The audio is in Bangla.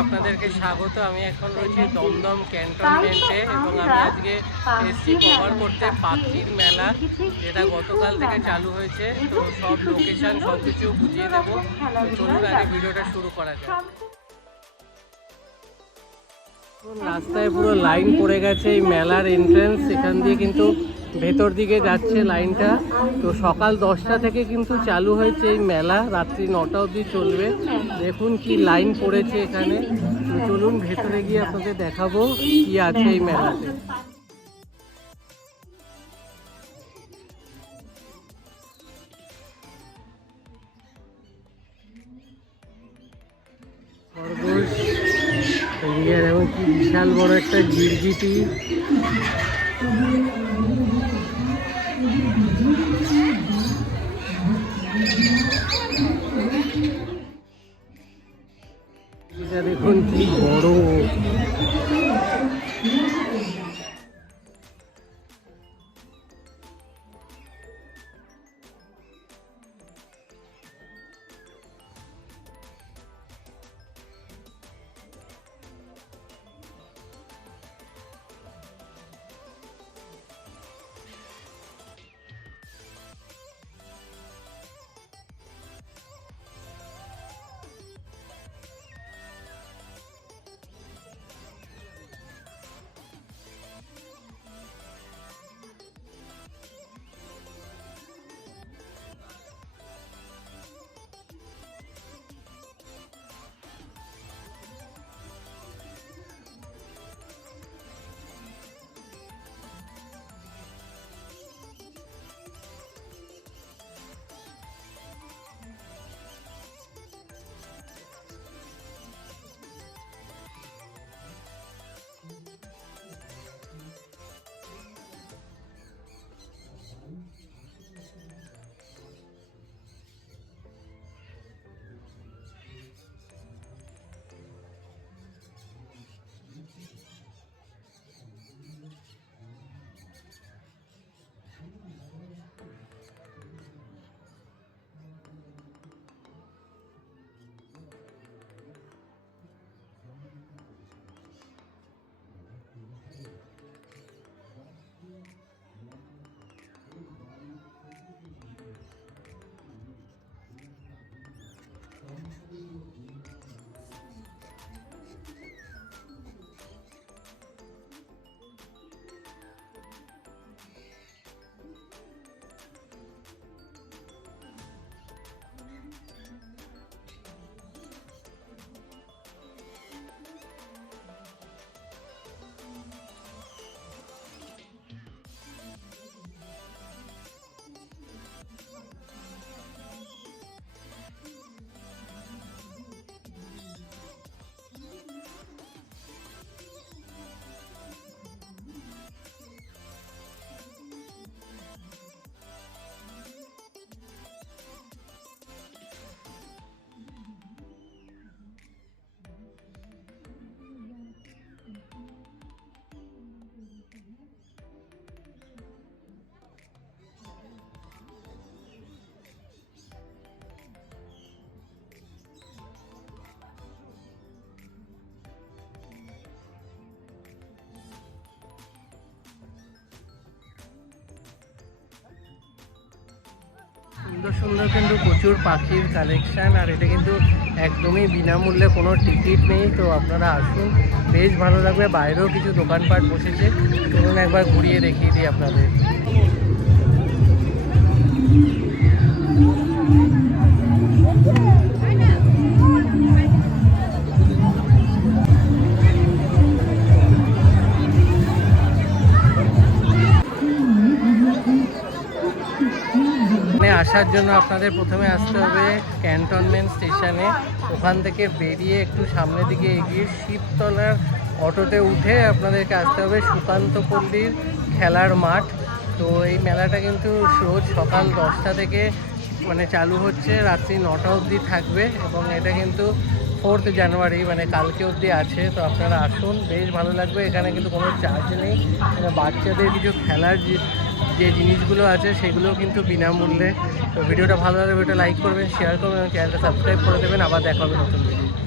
আপনাদেরকে স্বাগত। আমি এখন রয়েছি দমদম ক্যান্টনমেন্টে এবং আমি আজকে এসছি কভার করতে পাখির মেলা, যেটা গতকাল থেকে চালু হয়েছে। তো সব লোকেশন সব কিছু বুঝিয়ে দেবো। তো চলুন আগে ভিডিওটা শুরু করা যায়। রাস্তায় পুরো লাইন পড়ে গেছে এই মেলার এন্ট্রেন্স, এখান দিয়ে কিন্তু ভেতর দিকে যাচ্ছে লাইনটা। তো সকাল 10টা থেকে কিন্তু চালু হয়েছে এই মেলা, রাত্রি 9টা অবধি চলবে। দেখুন কি লাইন পড়েছে এখানে। তো চলুন ভেতরে গিয়ে আপনাদের দেখাবো কি আছে এই মেলাতে। খরগোশ, এদিকে দেখুন কি বিশাল বড় একটা গিরগিটি। এটা দেখুন কি বড়। সুন্দর সুন্দর কিন্তু প্রচুর পাখির কালেকশান, আর এটা কিন্তু একদমই বিনামূল্যে, কোনো টিকিট নেই। তো আপনারা আসুন, বেশ ভালো লাগবে। বাইরেও কিছু দোকানপাট বসেছে, চলুন একবার ঘুরিয়ে দেখিয়ে দিই আপনাদের। আসার জন্য আপনাদের প্রথমে আসতে হবে ক্যান্টনমেন্ট স্টেশনে। ওখান থেকে বেরিয়ে একটু সামনের দিকে এগিয়ে শিবতলার অটোতে উঠে আপনাদেরকে আসতে হবে সুকান্তপল্লীর খেলার মাঠ। তো এই মেলাটা কিন্তু রোজ সকাল 10টা থেকে চালু হচ্ছে, রাত্রি 9টা অবধি থাকবে এবং এটা কিন্তু 4 জানুয়ারি কালকে অবধি আছে। তো আপনারা আসুন, বেশ ভালো লাগবে। এখানে কিন্তু কোনো চার্জ নেই। বাচ্চাদের কিছু খেলার যে জিনিসগুলো আছে সেগুলোও কিন্তু বিনামূল্যে। তো ভিডিওটা ভালো লাগলে ভিডিওটা লাইক করবেন, শেয়ার করবেন, চ্যানেলটা সাবস্ক্রাইব করে দেবেন। আবার দেখা হবে নতুন ভিডিও।